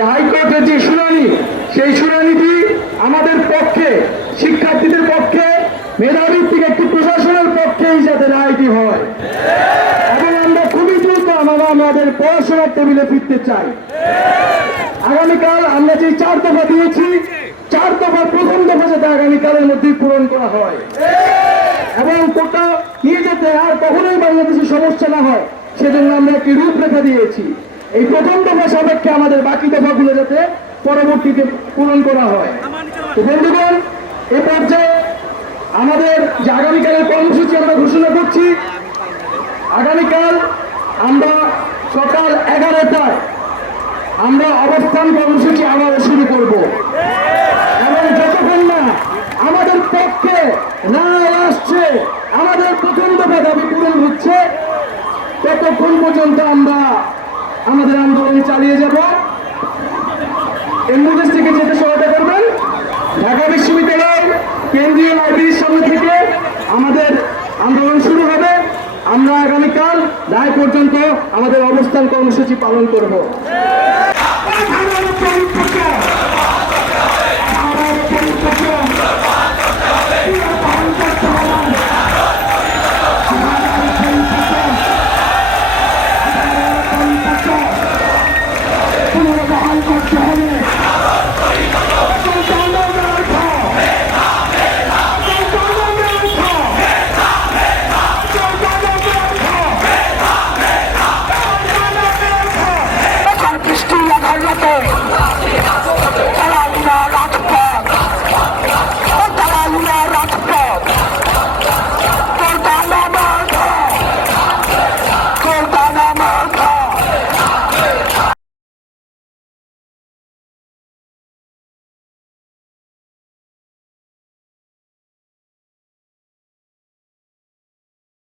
যে হাইকোর্টের যে শুনানি, সেই শুনানিটি আমাদের পক্ষে, শিক্ষার্থীদের পক্ষে, মেধাভিত্তিক একটি প্রশাসনের পক্ষেই যাতে রায়টি হয়। এবং আমরা খুবই দ্রুত আমরা আমাদের পড়াশোনার টেবিলে ফিরতে চাই। আগামীকাল আমরা যে চার দফা দিয়েছি, চার দফা প্রথম দফা যাতে আগামীকালের মধ্যেই পূরণ করা হয়। এবং কোটা নিয়ে যেতে আর কখনোই বাংলাদেশে সমস্যা না হয়, সেজন্য আমরা একটি রূপরেখা দিয়েছি। এই প্রথম দফা সাপেক্ষে আমাদের বাকি দফাগুলো যাতে পরবর্তীতে পূরণ করা হয়। বন্ধুগণ, এ পর্যায়ে আমাদের যে আগামীকালের কর্মসূচি আমরা ঘোষণা করছি, আগামীকাল আমরা সকাল এগারোটায় আমরা অবস্থান কর্মসূচি আবার শুরু করব। এবং যতক্ষণ না আমাদের পক্ষে রায় আসছে, আমাদের প্রথম দফা দাবি পূরণ হচ্ছে, ততক্ষণ পর্যন্ত আমরা আমাদের আন্দোলন চালিয়ে যাব। এমবুদেশ থেকে যেতে সহায়তা করবেন। ঢাকা বিশ্ববিদ্যালয়ের কেন্দ্রীয় লাইব্রেরির সামনে থেকে আমাদের আন্দোলন শুরু হবে। আমরা আগামীকাল রায় পর্যন্ত আমাদের অবস্থান কর্মসূচি পালন করব।